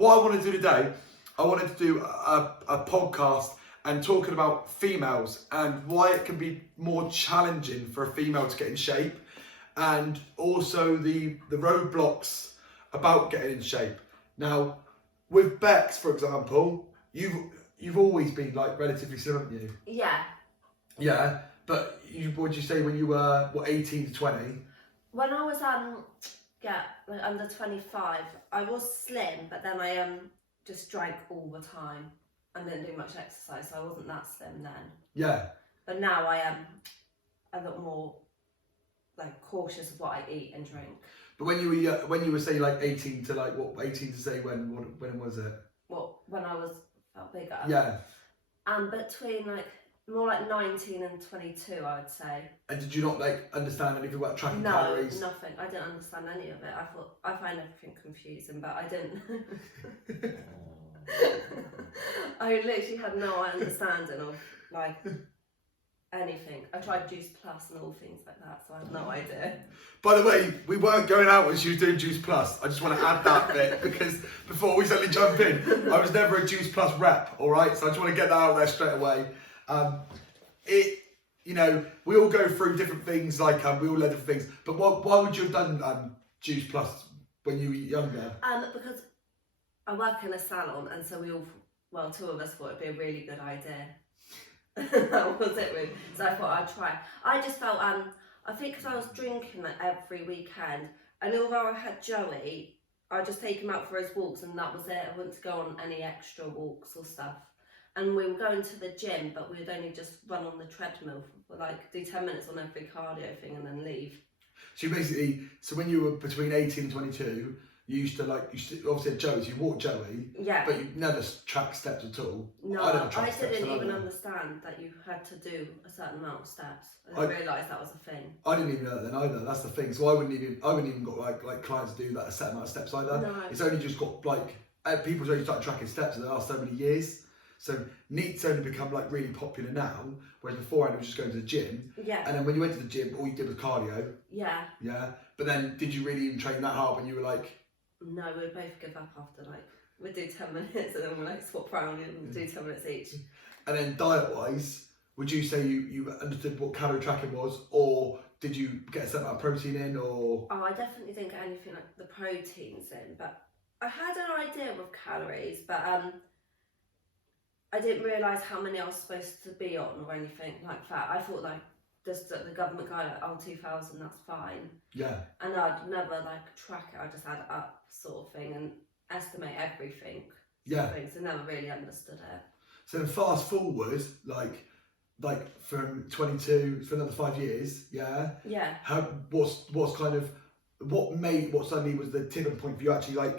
what I wanted to do today, I wanted to do a podcast and talking about females and why it can be more challenging for a female to get in shape, and also the roadblocks about getting in shape. Now, with Bex, for example, you've always been like relatively slim, haven't you? Yeah. Yeah, but what did you say when you were 18 to 20? When I was like under 25, I was slim, but then I just drank all the time and didn't do much exercise, so I wasn't that slim then. Yeah. But now I am a lot more like cautious of what I eat and drink. But when you were say like 18 to like what 18 to say when was it? Well, when I felt bigger. Yeah. And between like more like 19 and 22, I would say. And did you not like understand anything about tracking no, calories? No, nothing. I didn't understand any of it. I find everything confusing, but I didn't. I literally had no understanding of like anything. I tried Juice Plus and all things like that, so I have no idea. By the way, we weren't going out when she was doing Juice Plus. I just want to add that bit because before we suddenly jump in, I was never a Juice Plus rep, all right? So I just want to get that out there straight away. We all go through different things, like we all learn different things. But why would you have done Juice Plus when you were younger? Because I work in a salon, and so two of us thought it'd be a really good idea. That was it, really. So I thought I'd try. I just felt I think because I was drinking like every weekend, and although I had Joey, I'd just take him out for his walks, and that was it. I wouldn't go on any extra walks or stuff. And we were going to the gym, but we'd only just run on the treadmill, like do 10 minutes on every cardio thing and then leave. So when you were between 18 and 22, you used to obviously had Joey, so you walked Joey, yeah, but you never tracked steps at all. No, I didn't even understand that you had to do a certain amount of steps. I didn't realise that was a thing. I didn't even know that then either. That's the thing. So I wouldn't even got like clients do that a set amount of steps either. No. It's only just got like people's only started tracking steps in the last so many years. So NEAT's only become like really popular now, whereas beforehand it was just going to the gym. Yeah. And then when you went to the gym, all you did was cardio. Yeah. Yeah. But then did you really even train that hard when you were like? No, we'd both give up after we'd do 10 minutes and then we'd swap around and do 10 minutes each. And then diet wise, would you say you understood what calorie tracking was, or did you get a certain amount of protein in, or? Oh, I definitely didn't get anything like the proteins in, but I had an idea of calories, but I didn't realise how many I was supposed to be on or anything like that. I thought just that the government guide, 2,000, that's fine. Yeah. And I'd never track it, I just add it up sort of thing and estimate everything. Yeah. So never really understood it. So then fast forward, like from 22 for another 5 years, yeah? Yeah. What suddenly was the tipping point for you actually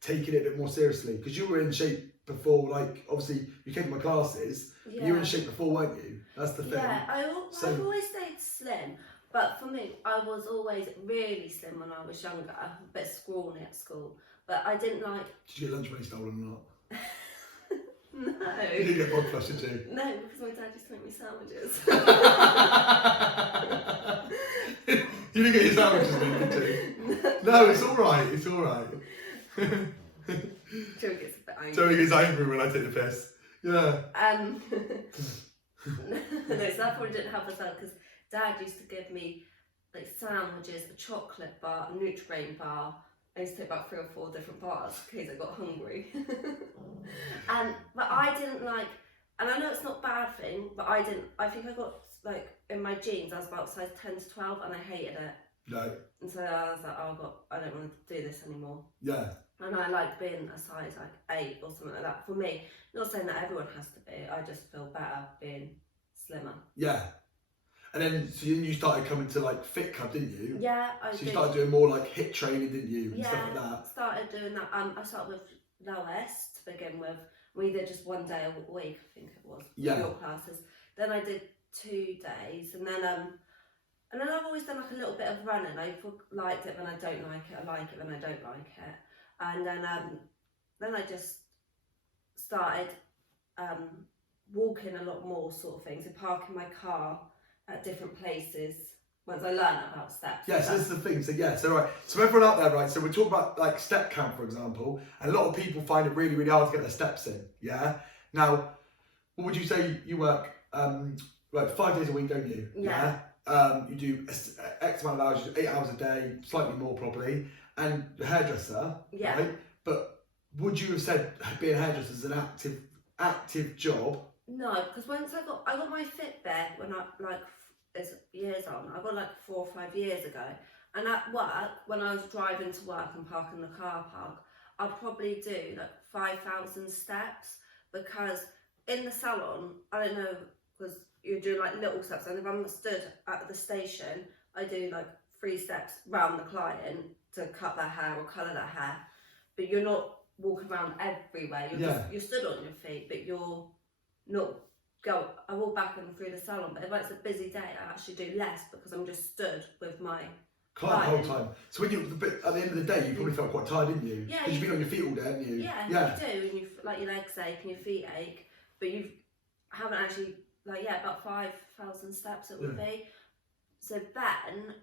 taking it a bit more seriously? Because you were in shape before, obviously you came to my classes, yeah. You were in shape before, weren't you? That's the thing. Yeah, I've always stayed slim, but for me, I was always really slim when I was younger, a bit scrawny at school, but I didn't like... Did you get lunch money stolen or not? No. You didn't get bog flush, did you? No, because my dad used to make me sandwiches. You didn't get your sandwiches made, did you? No, it's alright, it's alright. Joey gets a bit angry. Joey gets angry when I take the piss. Yeah. No, so that probably didn't help as well, because Dad used to give me sandwiches, a chocolate bar, a Nutri-Grain bar. I used to take about 3 or 4 different bars in case I got hungry. But I didn't and I know it's not a bad thing, but I think I got in my jeans I was about size 10 to 12 and I hated it. No. And so I was like, I don't want to do this anymore. Yeah. And I like being a size 8 or something like that. For me, not saying that everyone has to be, I just feel better being slimmer. Yeah. And then, so you started coming to Fit Club, didn't you? Yeah, I did. So you started doing more HIIT training, didn't you? And yeah, stuff like that. Started doing that. I started with Lois to begin with. We did just 1 day a week, I think it was. Yeah. Your classes. Then I did 2 days, and then I've always done a little bit of running. I liked it, then I don't like it. I like it, then I don't like it. And then I just started walking a lot more, sort of things. So parking my car at different places once I learn about steps. Yeah, so this is the thing. So right. So everyone out there, right? So we talk about like step count, for example, and a lot of people find it really, really hard to get their steps in. Yeah. Now, what would you say you work like 5 days a week, don't you? Yeah. You do X amount of hours, you do 8 hours a day, slightly more probably, and the hairdresser. Yeah. Right? But would you have said being a hairdresser is an active job? No, because once I got my Fitbit when I like it's years on. I got like 4 or 5 years ago, and at work when I was driving to work and parking the car park, I'd probably do like 5,000 steps, because in the salon I don't know, because you do like little steps, and if I'm stood at the station I do like 3 steps round the client to cut their hair or colour their hair, but you're not walking around everywhere. You're stood on your feet, but you're not I walk back and through the salon. But if it's a busy day, I actually do less because I'm just stood with my client the whole time. So when at the end of the day, you probably felt quite tired, didn't you? Yeah, because you've been on your feet all day, haven't you? Yeah, you do, and you like your legs ache and your feet ache, but you haven't actually about 5,000 steps it would be. So then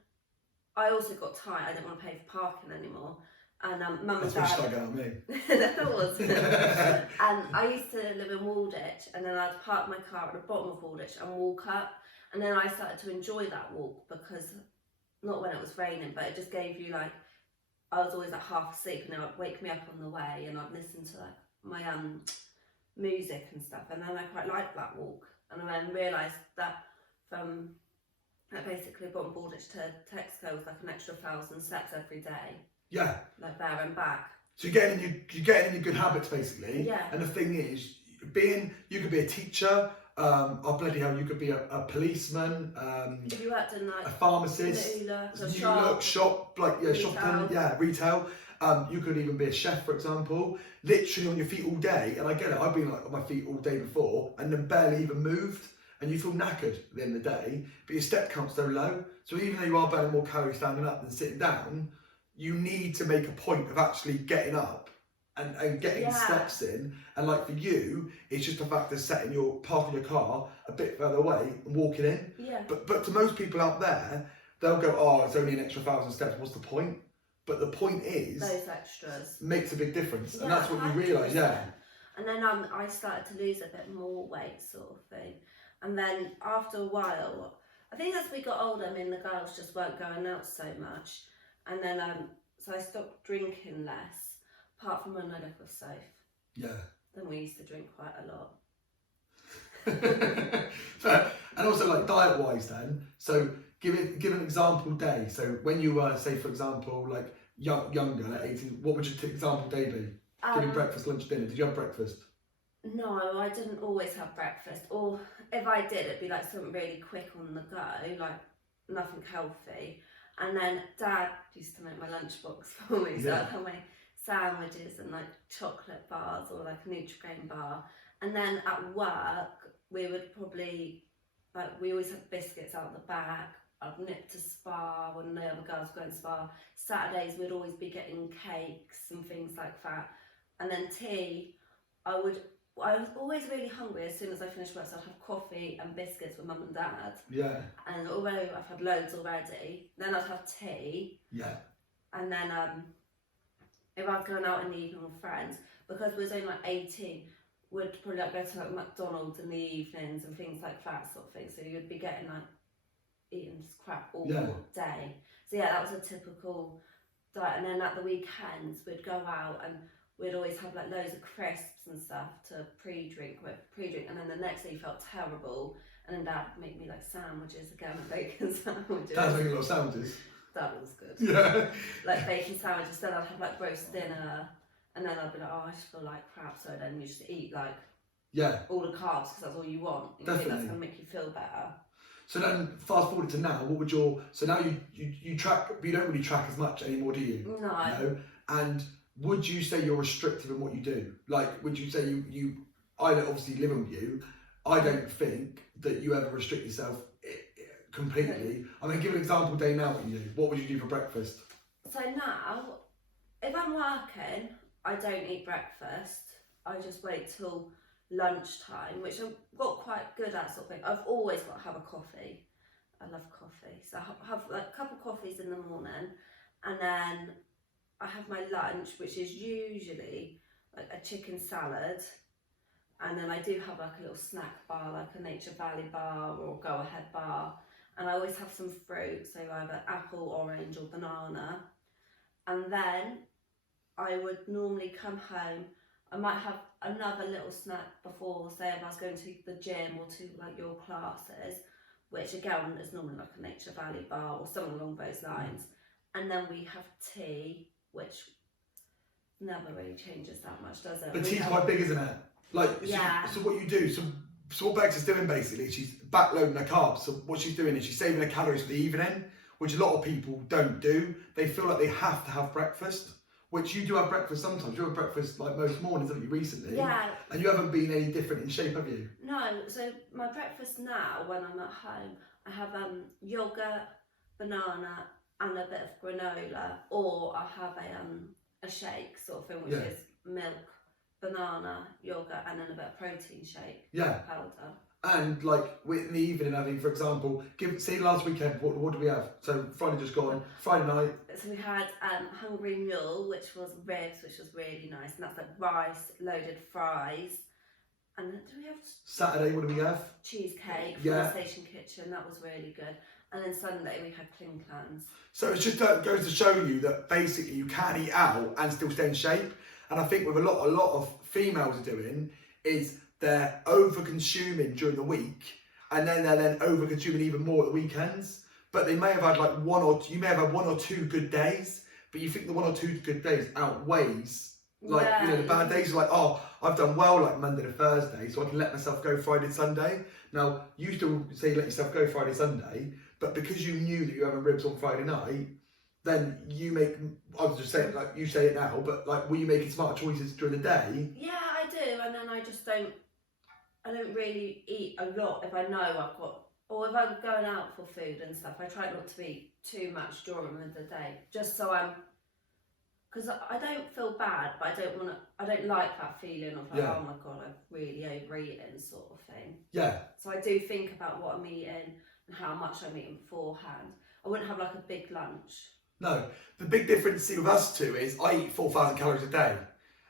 I also got tired. I didn't want to pay for parking anymore. And mum and dad. That's when you started getting on me. That was. And I used to live in Woolwich, and then I'd park my car at the bottom of Woolwich and walk up. And then I started to enjoy that walk, because not when it was raining, but it just gave you like, I was always like half asleep, and it would wake me up on the way, and I'd listen to like my music and stuff. And then I quite liked that walk, and I then realised that from basically bottom of Woolwich to Texaco was like an extra 1,000 steps every day. Yeah. Like there and back. So you're getting in your good habits basically. Yeah. And the thing is, you could be a teacher. Oh bloody hell, you could be a policeman. If you worked in like a pharmacist, shop, like retail. You could even be a chef, for example. Literally on your feet all day. And I get it. I've been like on my feet all day before, and then barely even moved. And you feel knackered at the end of the day, but your step count's so low. So even though you are burning more calories standing up than sitting down, you need to make a point of actually getting up and getting steps in. And like for you, it's just the fact of parking your car a bit further away and walking in. Yeah. But to most people out there, they'll go, oh, it's only an extra 1,000 steps, what's the point? But the point is, those extras makes a big difference. And that's what you realise, And then I started to lose a bit more weight, sort of thing. And then after a while, I think as we got older, the girls just weren't going out so much. And then, so I stopped drinking less, apart from when I lived with Soph. Yeah. Then we used to drink quite a lot. And also, like diet-wise, then. So give an example day. So when you were, say, for example, like younger, like 18, what would your example day be? Give me breakfast, lunch, dinner. Did you have breakfast? No, I didn't always have breakfast. Or if I did, it'd be like something really quick on the go, like nothing healthy. And then Dad used to make my lunchbox for me, so I'd have my sandwiches and like chocolate bars or like a Nutri-Grain bar. And then at work, we would probably, we always had biscuits out the back. I'd nip to Spa when the other girls were going to Spa. Saturdays, we'd always be getting cakes and things like that. And then tea, I was always really hungry as soon as I finished work, so I'd have coffee and biscuits with Mum and Dad. Yeah. And although I've had loads already, then I'd have tea. Yeah. And then if I was going out in the evening with friends, because we was only like 18, we'd probably like go to like McDonald's in the evenings and things like that sort of thing. So you'd be getting like eating just crap all day. So yeah, that was a typical diet. And then at the weekends, we'd go out and we'd always have like loads of crisps and stuff to pre-drink, and then the next day you felt terrible, and then Dad would make me like sandwiches again, bacon sandwiches. Dad's making a lot of sandwiches. That was good. Yeah. Like bacon sandwiches, then I'd have like roast dinner, and then I'd be like, oh, I just feel like crap, so then you just eat like all the carbs, because that's all you want. You think that's going to make you feel better. So then, fast forward to now, what would so now you track, but you don't really track as much anymore, do you? No. And would you say you're restrictive in what you do? Like, would you say I don't obviously live with you, I don't think that you ever restrict yourself completely. I mean, give an example day now what you do. What would you do for breakfast? So now, if I'm working, I don't eat breakfast. I just wait till lunchtime, which I've got quite good at sort of thing. I've always got to have a coffee. I love coffee. So I have like a couple of coffees in the morning, and then I have my lunch, which is usually like a chicken salad. And then I do have like a little snack bar, like a Nature Valley bar or Go Ahead bar. And I always have some fruit, so either apple, orange or banana. And then I would normally come home. I might have another little snack before, say if I was going to the gym or to like your classes, which again is normally like a Nature Valley bar or something along those lines. And then we have tea, which never really changes that much, does it? But tea's quite big, isn't it? Like, yeah. So what you do, so what Bex is doing basically, she's backloading her carbs. So what she's doing is she's saving her calories for the evening, which a lot of people don't do. They feel like they have to have breakfast, which you do have breakfast sometimes. You have breakfast like most mornings, haven't you, recently? Yeah. And you haven't been any different in shape, have you? No, so my breakfast now when I'm at home, I have yogurt, banana and a bit of granola, or I have a shake sort of thing, which is milk, banana, yogurt, and then a bit of protein shake powder. And like in the evening, I think, for example, say last weekend, what do we have? So Friday just gone, Friday night. So we had Hungry Mule, which was ribs, which was really nice, and that's like rice, loaded fries. And then do we have Saturday? What do we have? Cheesecake from the Station Kitchen. That was really good. And then Sunday we had cling clams. So it's just goes to show you that basically you can eat out and still stay in shape. And I think with a lot of females are doing is they're over consuming during the week, and then they're over consuming even more at the weekends. But they may have had like you may have had 1 or 2 good days, but you think the 1 or 2 good days outweighs like the bad days. You're like, oh, I've done well like Monday to Thursday, so I can let myself go Friday, Sunday. Now you still say you let yourself go Friday, Sunday, but because you knew that you were having ribs on Friday night, then you make, I was just saying, like you say it now, but like were you making smart choices during the day? Yeah, I do, and then I don't really eat a lot if I know I've got, or if I'm going out for food and stuff, I try not to eat too much during the day, just so because I don't feel bad, but I don't like that feeling of like, oh my God, I've really overeaten sort of thing. Yeah. So I do think about what I'm eating and how much I'm eating beforehand. I wouldn't have like a big lunch. No, the big difference see with us two is I eat 4,000 calories a day,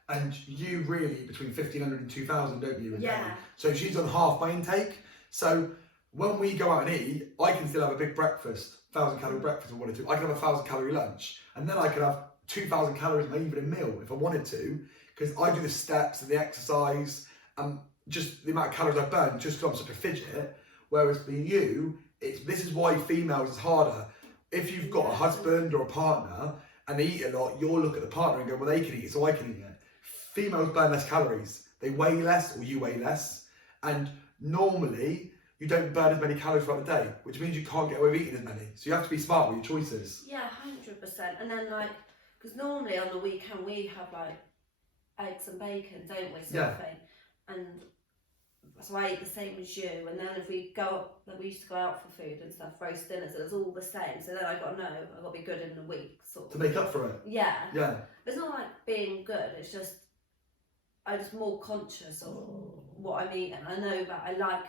and you really eat between 1,500 and 2,000, don't you? Yeah. So she's on half my intake. So when we go out and eat, I can still have a big breakfast, 1,000 calorie breakfast if I wanted to. I can have a 1,000 calorie lunch, and then I could have 2,000 calories in my evening meal if I wanted to, because I do the steps and the exercise and just the amount of calories I burn just because I'm such a fidget. Whereas for you, this is why females is harder. If you've got a husband or a partner and they eat a lot, you'll look at the partner and go, well, they can eat it, so I can eat it. Females burn less calories. They weigh less, or you weigh less. And normally, you don't burn as many calories throughout the day, which means you can't get away with eating as many. So you have to be smart with your choices. Yeah, 100%. And then like, because normally on the weekend we have like eggs and bacon, don't we, sort of thing. And so I eat the same as you, and then if we used to go out for food and stuff, roast dinners, it was all the same. So then I've got to be good in the week, sort of. To make up for it. Yeah. Yeah. It's not like being good. It's just I'm just more conscious of what I'm eating. I know that I like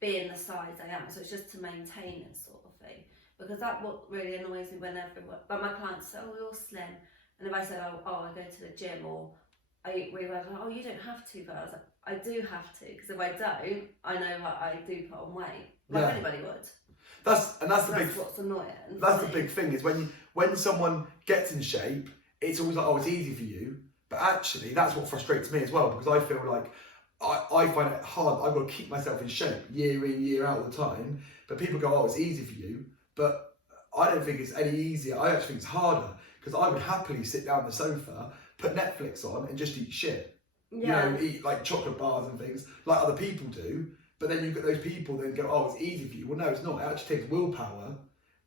being the size I am, so it's just to maintain it, sort of thing. Because that's what really annoys me when everyone, but my clients say, oh, you're slim, and if I said, oh, I go to the gym or I eat really well, like, oh, you don't have to, but I was like, I do have to, because if I don't, I know that I do put on weight, like anybody would. That's what's annoying. That's the big thing is when someone gets in shape, it's always like, oh, it's easy for you, but actually that's what frustrates me as well, because I feel like I find it hard. I've got to keep myself in shape year in, year out all the time. But people go, oh, it's easy for you. But I don't think it's any easier. I actually think it's harder, because I would happily sit down on the sofa, put Netflix on and just eat shit. Yeah. You know, eat like chocolate bars and things like other people do. But then you've got those people that go, oh, it's easy for you. Well, no, it's not. It actually takes willpower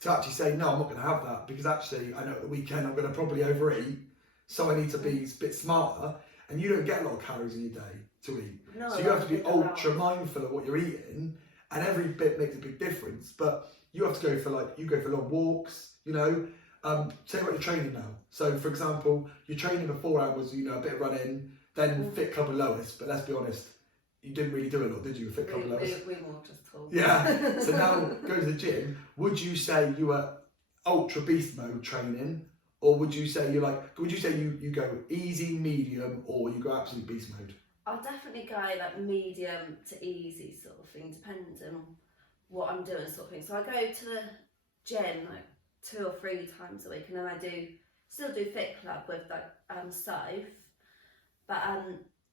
to actually say, no, I'm not going to have that, because actually I know at the weekend I'm going to probably overeat. So I need to be a bit smarter. And you don't get a lot of calories in your day to eat. No, so you have to be ultra mindful of what you're eating, and every bit makes a big difference. But you have to go for long walks, you know. Say about your training now. So for example, you're training for 4 hours, you know, a bit of running, then fit club and lowest. But let's be honest, you didn't really do a lot, did you? Fit club levels. We more just talk. Yeah. So now go to the gym. Would you say you were ultra beast mode training, or would you say you go easy, medium, or you go absolute beast mode? I'll definitely go like medium to easy sort of thing, depending on what I'm doing sort of thing. So I go to the gym like 2 or 3 times a week, and then I still do fit club with like Soph. But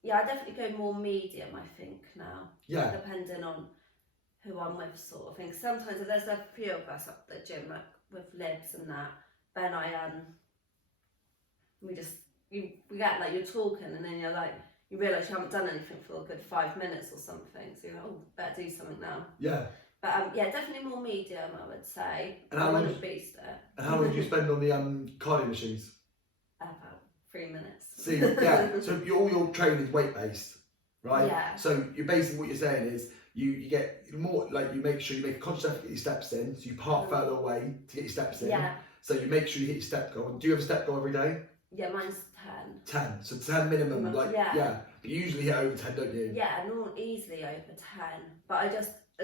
yeah, I definitely go more medium, I think, now. Yeah. Depending on who I'm with sort of thing. Sometimes if there's a few of us at the gym like with libs and that, then we get like, you're talking, and then you're like, you realise you haven't done anything for a good 5 minutes or something, so you're like, oh, better do something now. Yeah. But yeah, definitely more medium, I would say. And how long wouldn't beast it. And how long do you spend on the cardio machines? About 3 minutes. See, yeah. So all your training is weight based, right? Yeah. So you're basically, what you're saying is you get more, like, you make sure you make a conscious effort to get your steps in, so you park further away to get your steps in. Yeah. So you make sure you hit your step goal. Do you have a step goal every day? Yeah, mine's 10. 10. So 10 minimum, like, yeah. But you usually hit over 10, don't you? Yeah, not easily over 10. But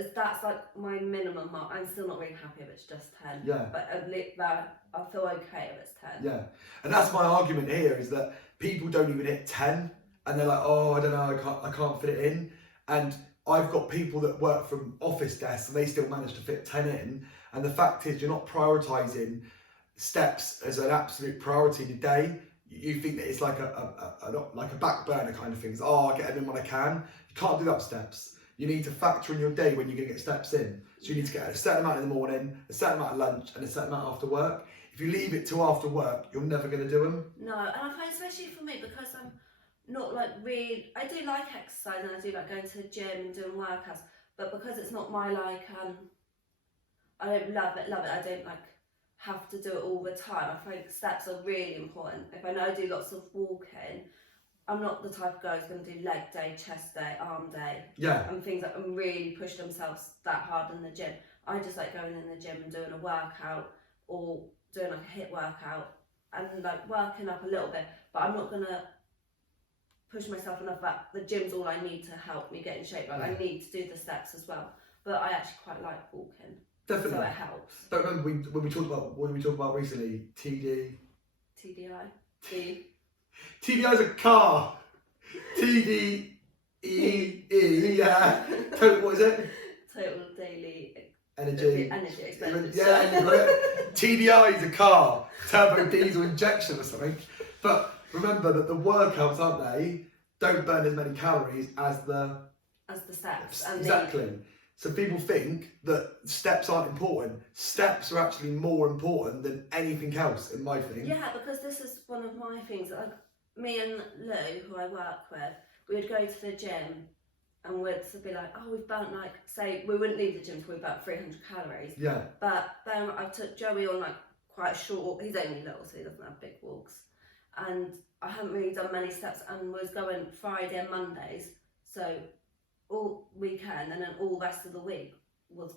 that's like my minimum mark. I'm still not really happy if it's just 10. Yeah. But I feel okay if it's 10. Yeah. And that's my argument here, is that people don't even hit 10, and they're like, oh, I don't know, I can't fit it in. And I've got people that work from office desks and they still manage to fit 10 in. And the fact is, you're not prioritising steps as an absolute priority in your day. You think that it's like a back burner kind of thing. It's, oh, I'll get them in when I can. You can't do that with steps. You need to factor in your day when you're going to get steps in. So you need to get a certain amount in the morning, a certain amount at lunch, and a certain amount after work. If you leave it till after work, you're never going to do them. No, and I find, especially for me, because I'm not like really, I do like exercise and I do like going to the gym and doing workouts, but because it's not my like, I don't love it, I don't like have to do it all the time. I think steps are really important. If I know I do lots of walking, I'm not the type of girl who's going to do leg day, chest day, arm day, and things that really push themselves that hard in the gym. I just like going in the gym and doing a workout, or doing like a HIIT workout and like working up a little bit, but I'm not going to push myself enough that the gym's all I need to help me get in shape. Like, I need to do the steps as well, but I actually quite like walking. Definitely. So it helps. But remember, when we talked about, what did we talk about recently? TDI? TDI is a car. TDEE, yeah. What is it? Total daily energy expenditure. Yeah, TDI is a car. Turbo diesel injection or something. But remember that the workouts, aren't they, don't burn as many calories as the steps. Exactly. So people think that steps aren't important. Steps are actually more important than anything else, in my thing. Yeah, because this is one of my things. Like, me and Lou, who I work with, we would go to the gym and we'd be like, oh, we've burnt, like, say, we wouldn't leave the gym till we burnt 300 calories. Yeah. But then I took Joey on like quite a short walk. He's only little, so he doesn't have big walks. And I haven't really done many steps, and was going Friday and Mondays. So all weekend and then all the rest of the week was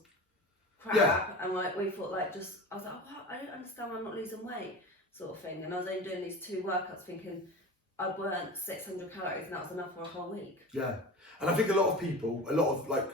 crap. Yeah. And like, we thought like, I was like, oh, what? I don't understand why I'm not losing weight, sort of thing. And I was only doing these 2 workouts thinking I burnt 600 calories and that was enough for a whole week. Yeah. And I think a lot of people, a lot of like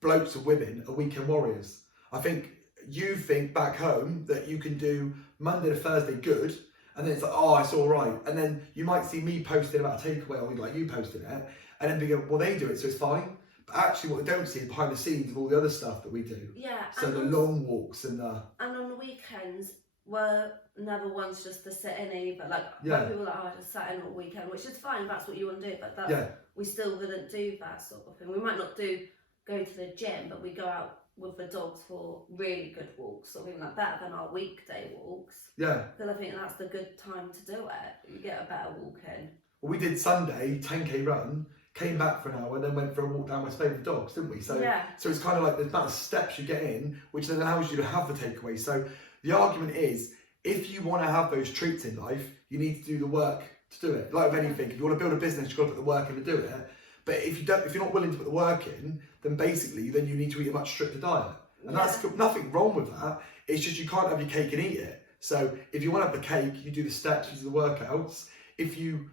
blokes and women are weekend warriors. I think you think back home that you can do Monday to Thursday good, and then it's like, oh, it's all right. And then you might see me posting about a takeaway, or like you posting it, and then be going, well, they do it, so it's fine. But actually what they don't see is behind the scenes of all the other stuff that we do. Yeah. So the long walks and the... And on the weekends, we're never ones just to sit in either. Like, people are like, oh, I just sat in all weekend, which is fine, that's what you want to do, but we still wouldn't do that sort of thing. We might not go to the gym, but we go out with the dogs for really good walks, sort of thing, like better than our weekday walks. Yeah. Because I think that's the good time to do it. You get a better walk in. Well, we did Sunday, 10k run, came back for an hour, and then went for a walk down West Bay with the dogs, didn't we? So, so it's kind of like the amount of steps you get in, which then allows you to have the takeaway. So the argument is, if you want to have those treats in life, you need to do the work to do it. Like with anything, if you want to build a business, you've got to put the work in to do it. But if you're not willing to put the work in, then basically you need to eat a much stricter diet. And that's nothing wrong with that. It's just you can't have your cake and eat it. So if you want to have the cake, you do the steps, you do the workouts. If you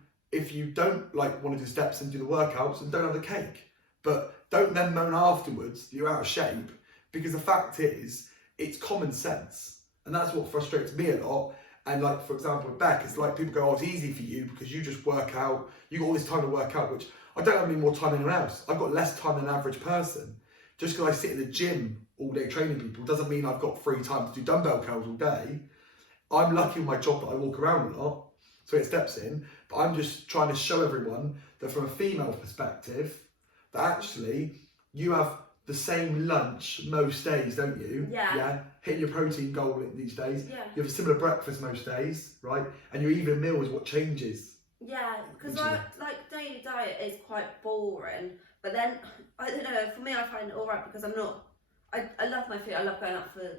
don't like want to do steps and do the workouts, then don't have the cake. But don't then moan afterwards that you're out of shape, because the fact is, it's common sense. And that's what frustrates me a lot. And like, for example, with Beck, it's like people go, oh, it's easy for you because you just work out, you got all this time to work out, which I don't have any more time than anyone else. I've got less time than an average person. Just because I sit in the gym all day training people doesn't mean I've got free time to do dumbbell curls all day. I'm lucky with my job that I walk around a lot, so it steps in. But I'm just trying to show everyone that from a female perspective, that actually you have the same lunch most days, don't you? Yeah. Hitting your protein goal these days. Yeah. You have a similar breakfast most days, right? And your even meal is what changes. Yeah, because like daily diet is quite boring. But then, I don't know, for me I find it alright because I'm not, I love my food, I love going out for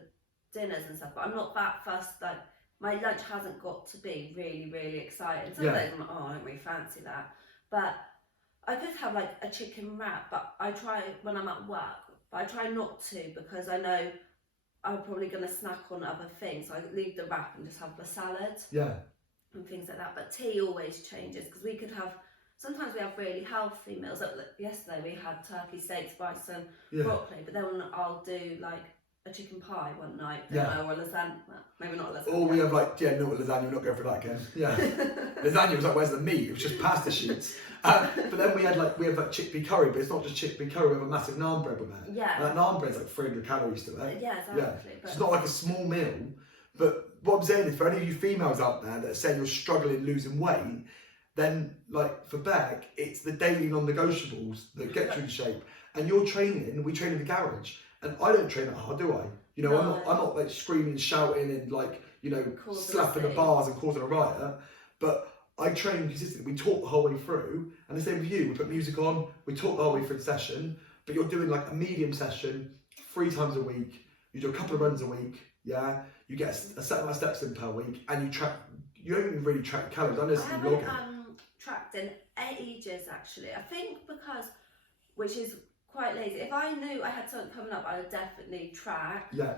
dinners and stuff, but I'm not that fussed, like, my lunch hasn't got to be really, really exciting. Some days I'm like, oh, I don't really fancy that. But I could have like a chicken wrap, but I try when I'm at work, but I try not to because I know I'm probably going to snack on other things. So I leave the wrap and just have the salad. Yeah. And things like that. But tea always changes because we could have, sometimes we have really healthy meals. Like yesterday we had turkey, steak, spice and broccoli, but then I'll do like a chicken pie one night, or a lasagna. Well, maybe not a lasagna. Or we have like, not lasagna, we're not going for that again. Yeah. Lasagna was like, where's the meat? It was just pasta sheets. But then we have like chickpea curry, but it's not just chickpea curry, we have a massive naan bread with that. Yeah. And that naan bread's like 300 calories to it. Yeah, exactly. Yeah. But It's not like a small meal. But what I'm saying is, for any of you females out there that are saying you're struggling losing weight, then like for Beck, it's the daily non-negotiables that get you in shape. And you're training, we train in the garage. And I don't train that hard, do I? You know, No. I'm not like screaming and shouting and like, you know, slapping the bars and causing a riot. But I train consistently. We talk the whole way through. And the same with you. We put music on, we talk the whole way through the session. But you're doing like a medium session 3 times a week. You do a couple of runs a week, yeah? You get a certain amount of steps in per week. And you don't even really track calories. I haven't tracked in ages actually. I think because, which is quite lazy. If I knew I had something coming up, I would definitely track. Yeah.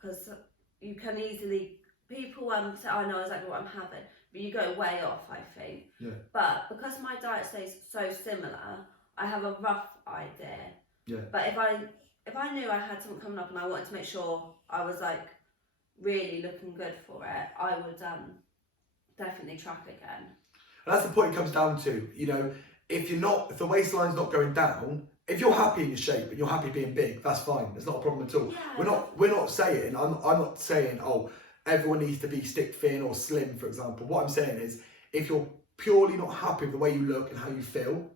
Because you can easily, people say, oh, I know exactly what I'm having, but you go way off, I think. Yeah. But because my diet stays so similar, I have a rough idea. Yeah. But if I knew I had something coming up and I wanted to make sure I was like really looking good for it, I would definitely track again. And that's the point it comes down to, you know, if the waistline's not going down, if you're happy in your shape and you're happy being big, that's fine. It's not a problem at all. Yeah. We're not saying, I'm not saying, oh, everyone needs to be stick thin or slim, for example. What I'm saying is, if you're purely not happy with the way you look and how you feel,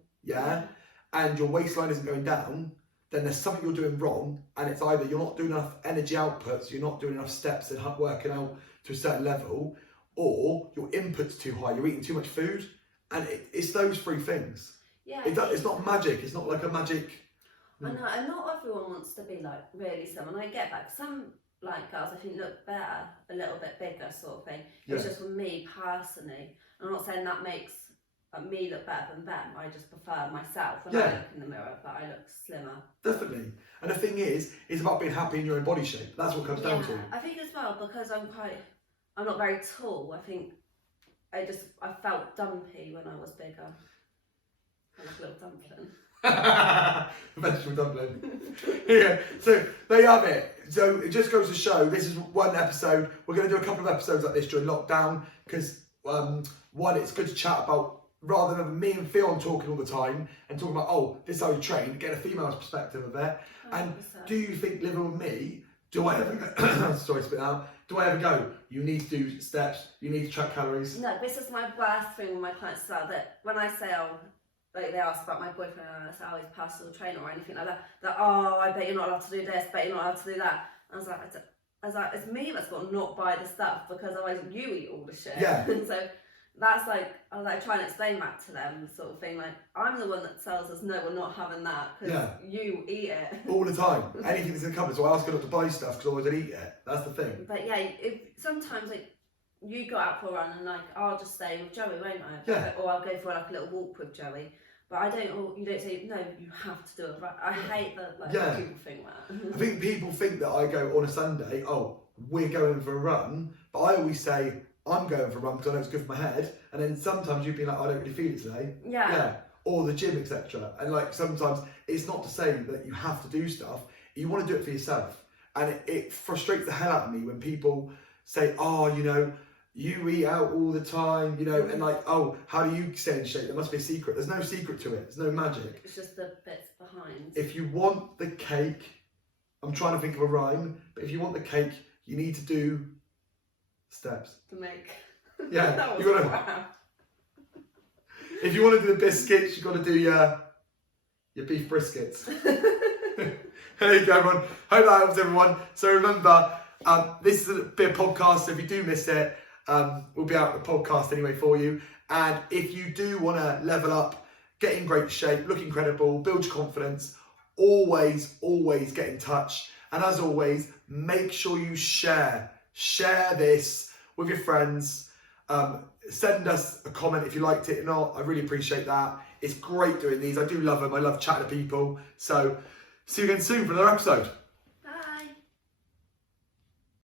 and your waistline isn't going down, then there's something you're doing wrong, and it's either you're not doing enough energy outputs, you're not doing enough steps and working out to a certain level, or your input's too high, you're eating too much food, and it's those 3 things. Yeah, it's not magic. It's not like a magic. I know, and not everyone wants to be like really slim, and I get that. Some like girls, I think, look better a little bit bigger, sort of thing. It's just for me personally. I'm not saying that makes me look better than them. I just prefer myself when I look in the mirror that I look slimmer. Definitely. And the thing is, it's about being happy in your own body shape. That's what it comes down to. I think as well, because I'm not very tall. I think I felt dumpy when I was bigger. Like a little dumpling. Vegetable dumpling. Yeah, so there you have it. So it just goes to show, this is one episode. We're going to do a couple of episodes like this during lockdown because, one, it's good to chat about, rather than me and Fionn talking all the time and talking about, oh, this is how you train, get a female's perspective of it. 100%. And do you think living with me, do I ever sorry, spit out. Do I ever go, you need to do steps, you need to track calories? No, this is my worst thing with my clients as well, that when I say, like they ask about my boyfriend and I say, oh, he's a personal trainer or anything like that, oh, I bet you're not allowed to do this, bet you're not allowed to do that. And I was like, it's me that's got to not buy the stuff because otherwise you eat all the shit. Yeah. And so that's like, I was like trying to explain that to them, sort of thing, like, I'm the one that tells us, no, we're not having that because you eat it. All the time. Anything that's in the cupboard, so I ask her not to buy stuff because otherwise I'd eat it. That's the thing. But yeah, sometimes like, you go out for a run and like, I'll just stay with Joey, won't I? Yeah. Or I'll go for like a little walk with Joey. But you don't say, no, you have to do it. Right? I hate that people think that. I think people think that I go on a Sunday, oh, we're going for a run. But I always say, I'm going for a run because I know it's good for my head. And then sometimes you'd be like, I don't really feel it today. Yeah. or the gym, etc. And like sometimes it's not to say that you have to do stuff. You want to do it for yourself. And it frustrates the hell out of me when people say, oh, you know, you eat out all the time, you know, and like, oh, how do you stay in shape? There must be a secret. There's no secret to it. There's no magic. It's just the bits behind. If you want the cake, I'm trying to think of a rhyme, but if you want the cake, you need to do steps. To make. Yeah, That was you gotta. wow. If you want to do the biscuits, you've got to do your beef briskets. There you go, everyone. Hope that helps everyone. So remember, this is a bit of podcast, so if you do miss it, we'll be out the podcast anyway for you. And if you do want to level up, get in great shape, look incredible, build your confidence, always get in touch. And as always, make sure you share this with your friends. Send us a comment if you liked it or not. I really appreciate that. It's great doing these. I do love them. I love chatting to people. So see you again soon for another episode.